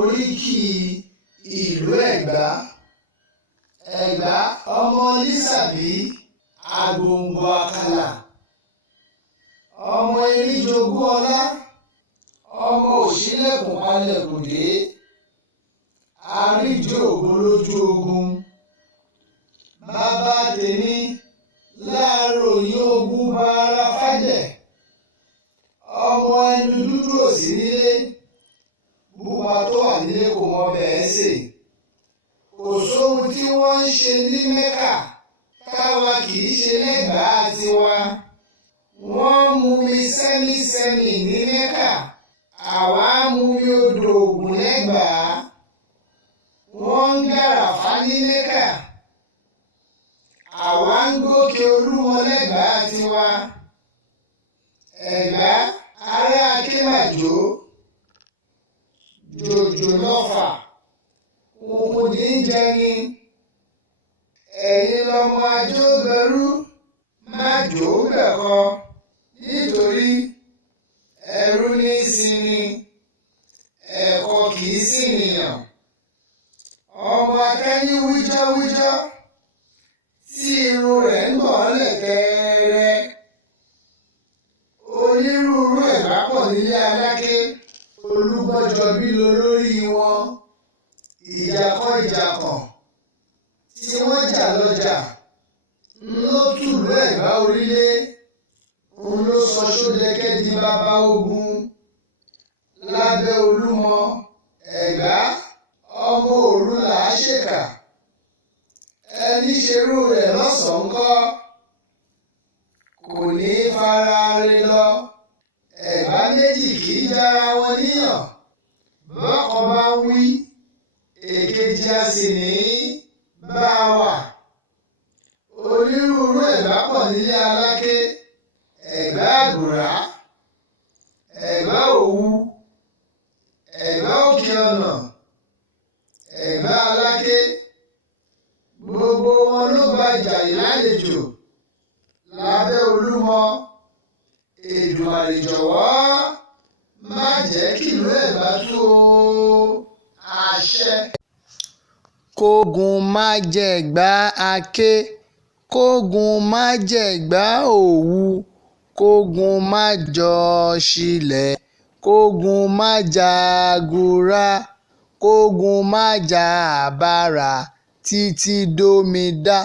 oríkì ìlú Ẹ̀gbá. Ẹ̀gbá ọmọ Lísàbí Agbòǹgbò Àkàlà, ọmọ Eríjogún ọlá, ọmọ Òṣílẹ̀kùn palẹ̀kùndé, àrídìí ògo lójú ogun. Bàbá tèmi láàròyìn ogun bá ara fàjẹ́, ọmọ ẹnu dúdú ò sí nílé, pupa tó wà nílé kò mọ bẹ́ẹ̀ sè. Kò sóhun tí wọ́n ń ṣe ní Mẹ́kà táwa kì í ṣe lẹ́gbàá tiwa. Wọ́n ń mumi sẹ́mísẹ́mì ní Mẹ́kà, àwa ń mumi odò Ògùn lẹ́gbàá. Wọ́n ń gàràfá ní Mẹ́kà, àwa ń gòkè Olúmọ lẹ́gbàá tiwa. Ẹ̀gbá ará Akémàjó, jòjò lọ́fà, òkun ní í jẹni. Ẹ̀yin lọmọ ajógbẹrú májò gbẹ̀kọ, nítorí ẹrú ní í sinmi, ẹ̀kọ kì í sìnìyàn. Ọmọ akẹ́ni wíjọ́wíjọ́ tí irun rẹ̀ ń bọ̀ ọ́lẹ̀ tẹ́ẹ́rẹ́. Onírúurú Ẹ̀gbá pọ̀ nílé Aláké, Olúgbọ́njọbí lolórí wọn. Ìjàkọ̀ìjàkàn tí wọ́n jà lọ́jà ń ló tùlú Ẹ̀gbá orílé, ń ló sọ Ṣódẹkẹ́ di bàbá ogun. Lábẹ́ Olúmọ, Ẹ̀gbá ọmọ òru là á ṣèkà. Ẹni ṣerú rẹ̀ lọ́sàn-án kọ́, kò ní í fara re lọ. Ẹ̀gbá méjì kì í jára wọn níyàn. Bọ́kan bá ń wí, èkejì a sì ní bá a wà. Onírúurú Ẹ̀gbá pọ̀ nílé Aláké. Ẹ̀gbá Àgùrá, Ẹ̀gbá Òwu, Ẹ̀gbá Òkè Ọ̀nà, Ẹ̀gbá Aláké. Gbogbo wọn ló gba Ìjàyè lálejò lábẹ́ Olúmọ. Èdùmàrè jọ̀wọ́ má jẹ́ kìlú Ẹ̀gbá tú o. Àṣẹ. Kógun má jẹ̀gbá Aké, kógun má jẹ̀gbá Òwu, kógun má jọ Ṣílẹ̀, kógun má jà Àgùrá, kógun má jà Àbárà títí dómidá.